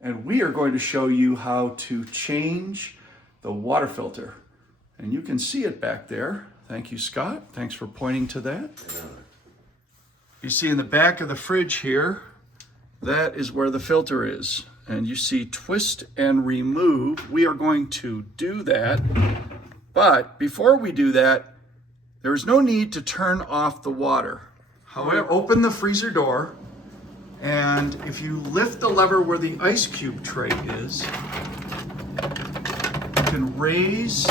and we are going to show you how to change the water filter. And you can see it back there. Thank you, Scott. Thanks for pointing to that. You see in the back of the fridge here, that is where the filter is. And you see twist and remove. We are going to do that. But before we do that, there is no need to turn off the water. However, open the freezer door, and if you lift the lever where the ice cube tray is, you can raise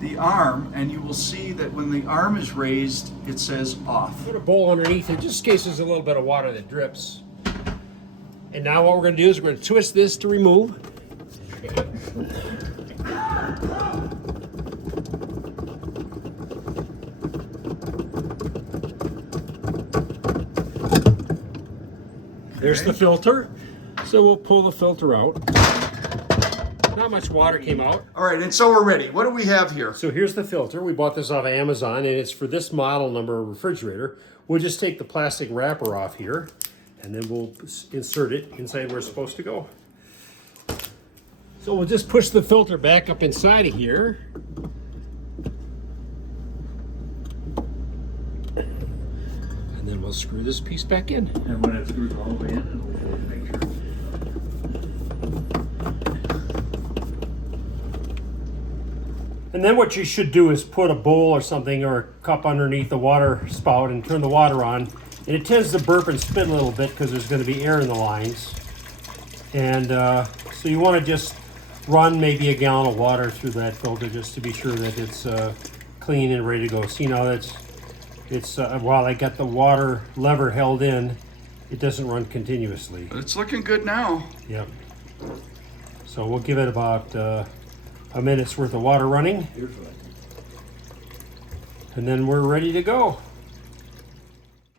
the arm, and you will see that when the arm is raised, it says off. Put a bowl underneath it, just in case there's a little bit of water that drips. And now what we're going to do is we're going to twist this to remove. There's the filter. So we'll pull the filter out. Not much water came out. All right, and so we're ready. What do we have here? So here's the filter. We bought this off of Amazon, and it's for this model number refrigerator. We'll just take the plastic wrapper off here, and then we'll insert it inside where it's supposed to go. So we'll just push the filter back up inside of here. And then we'll screw this piece back in. And when it screws all the way in, it'll make sure. And then what you should do is put a bowl or something or a cup underneath the water spout and turn the water on. And it tends to burp and spit a little bit because there's going to be air in the lines. And so you want to just run maybe a gallon of water through that filter just to be sure that it's clean and ready to go. See now that's while I got the water lever held in, it doesn't run continuously. But it's looking good now. Yep. So we'll give it about a minute's worth of water running. And then we're ready to go.